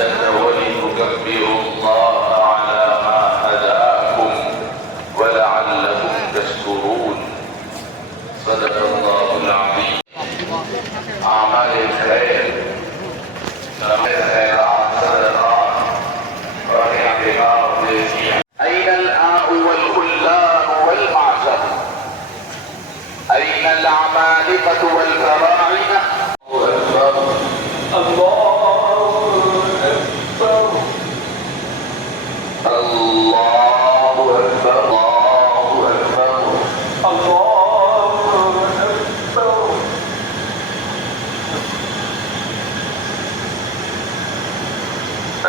العدة ولتكبروا الله على ما هداكم ولعلكم تشكرون. صدق الله العظيم. أعمال الخير أين الآء والخلان والمعشر؟ أين العمالقة والفراعنة؟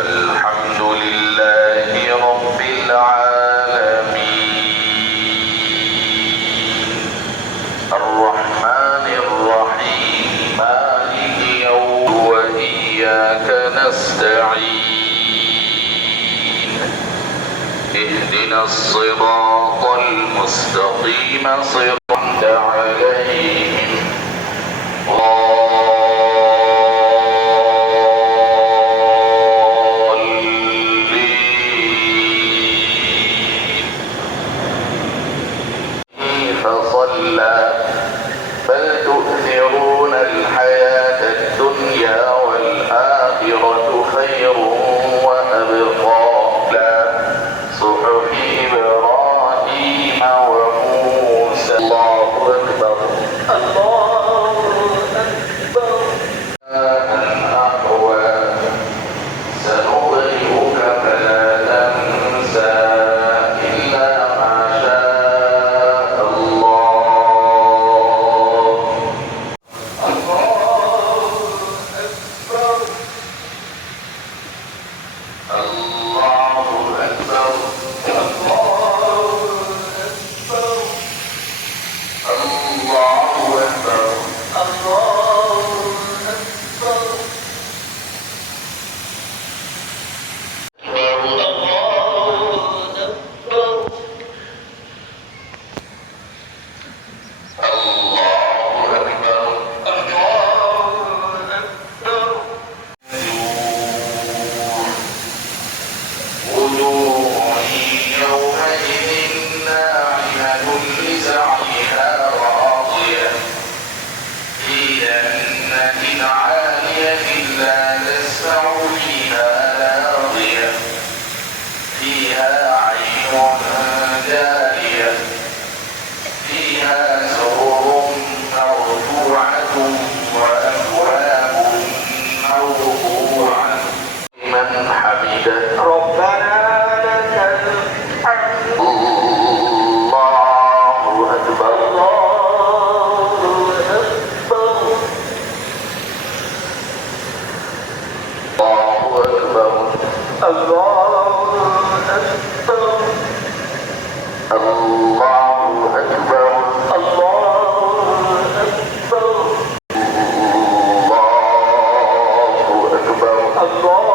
الحمد لله رب العالمين الرحمن الرحيم مالك يوم وإياك نستعين اهدنا الصراط المستقيم صراط عليهم بل تؤثرون الحياة الدنيا والآخرة خير وأبقى صحف إبراهيم وموسى. الله أكبر الله أكبر. أحوى سنغرقك فلا تنسى إلا ما شاء الله. الله أكبر الله أكبر الله أكبر الله أكبر. ربنا لك الحمد. الله أكبر الله أكبر الله أكبر الله أكبر الله أكبر الله أكبر الله أكبر الله